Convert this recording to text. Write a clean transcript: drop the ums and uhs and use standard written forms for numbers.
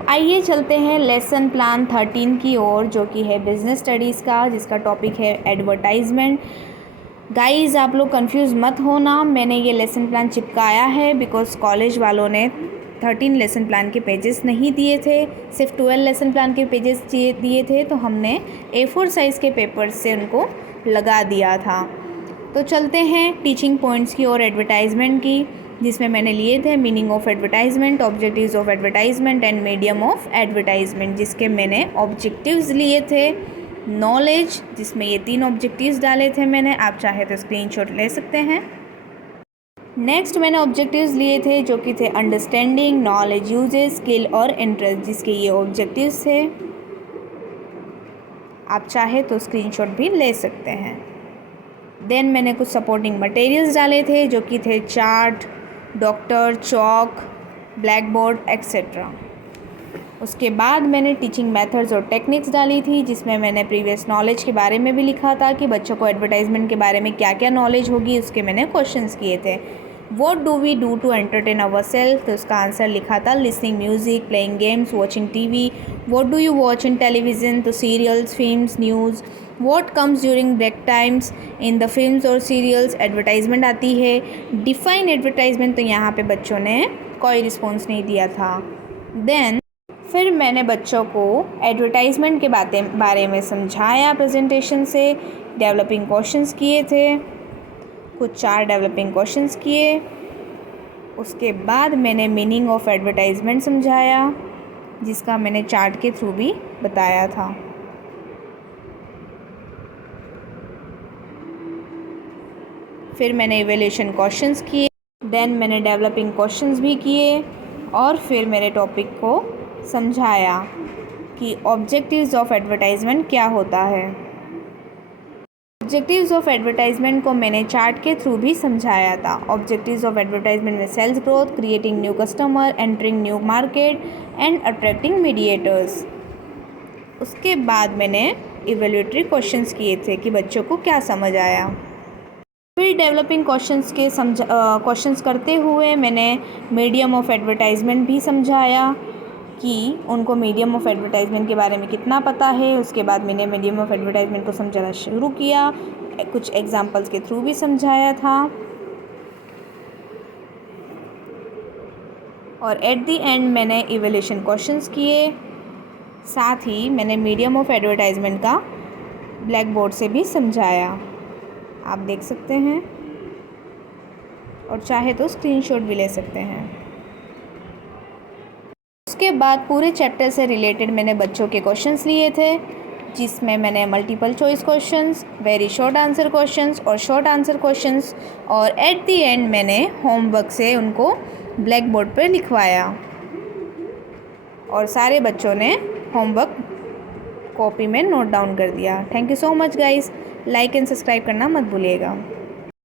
तो आइए चलते हैं लेसन प्लान 13 की ओर, जो कि है बिज़नेस स्टडीज़ का, जिसका टॉपिक है एडवर्टाइजमेंट। गाइस आप लोग कंफ्यूज मत होना, मैंने ये लेसन प्लान चिपकाया है बिकॉज़ कॉलेज वालों ने 13 लेसन प्लान के पेजेस नहीं दिए थे, सिर्फ 12 लेसन प्लान के पेजेस दिए थे, तो हमने A4 साइज़ के पेपर से उनको लगा दिया था। तो चलते हैं टीचिंग पॉइंट्स की और एडवर्टाइजमेंट की, जिसमें मैंने लिए थे meaning of advertisement, objectives of advertisement and medium of advertisement, जिसके मैंने ऑब्जेक्टिव्स लिए थे। नॉलेज, जिसमें ये 3 ऑब्जेक्टिव्स डाले थे मैंने, आप चाहे तो स्क्रीनशॉट ले सकते हैं। नेक्स्ट मैंने ऑब्जेक्टिव्स लिए थे जो कि थे अंडरस्टैंडिंग, नॉलेज, यूजेस, स्किल और इंटरेस्ट, जिसके ये ऑब्जेक्टिव्स थे। आप चाहे तो स्क्रीनशॉट भी ले सकते हैं। देन मैंने कुछ सपोर्टिंग मटेरियल्स डाले थे जो कि थे chart, doctor, chalk, black board etcetera. उसके बाद मैंने टीचिंग मेथड्स और टेक्निक्स डाली थी, जिसमें मैंने प्रीवियस नॉलेज के बारे में भी लिखा था कि बच्चों को एडवर्टाइजमेंट के बारे में क्या क्या नॉलेज होगी, उसके मैंने क्वेश्चंस किए थे। What do we do to entertain our self, तो उसका आंसर लिखा था listening music, playing games, watching TV. What do you watch in television, तो serials, films, news. What comes during break times in the films और serials, advertisement आती है। Define advertisement, तो यहाँ पे बच्चों ने कोई रिस्पॉन्स नहीं दिया था। देन फिर मैंने बच्चों को एडवर्टाइजमेंट के बारे में समझाया प्रेजेंटेशन से, डेवलपिंग क्वेश्चंस किए थे, कुछ 4 डेवलपिंग क्वेश्चंस किए। उसके बाद मैंने मीनिंग ऑफ एडवर्टाइजमेंट समझाया, जिसका मैंने चार्ट के थ्रू भी बताया था। फिर मैंने इवैल्यूएशन क्वेश्चंस किए, देन मैंने डेवलपिंग क्वेश्चंस भी किए, और फिर मेरे टॉपिक को समझाया कि ऑब्जेक्टिव्स ऑफ एडवर्टाइजमेंट क्या होता है। ऑब्जेक्टिव्स ऑफ एडवर्टाइजमेंट को मैंने चार्ट के थ्रू भी समझाया था। ऑब्जेक्टिव्स ऑफ एडवर्टाइजमेंट में sales growth, creating new customer, entering new market and attracting mediators. उसके बाद मैंने इवैल्यूएटरी क्वेश्चंस किए थे कि बच्चों को क्या समझ आया। फिर डेवलपिंग क्वेश्चंस करते हुए मैंने मीडियम ऑफ एडवर्टाइजमेंट भी समझाया कि उनको मीडियम ऑफ एडवर्टाइजमेंट के बारे में कितना पता है। उसके बाद मैंने मीडियम ऑफ एडवर्टाइजमेंट को समझाना शुरू किया, कुछ एग्जांपल्स के थ्रू भी समझाया था, और एट द एंड मैंने इवैल्यूएशन क्वेश्चंस किए। साथ ही मैंने मीडियम ऑफ एडवर्टाइजमेंट का ब्लैक बोर्ड से भी समझाया, आप देख सकते हैं, और चाहे तो स्क्रीनशॉट भी ले सकते हैं। उसके बाद पूरे चैप्टर से रिलेटेड मैंने बच्चों के क्वेश्चंस लिए थे, जिसमें मैंने multiple choice questions, very short answer questions और शॉर्ट आंसर क्वेश्चंस, और एट द एंड मैंने होमवर्क से उनको ब्लैक बोर्ड पर लिखवाया, और सारे बच्चों ने होमवर्क कॉपी में नोट डाउन कर दिया। Thank you so much guys, like and subscribe करना मत भूलिएगा।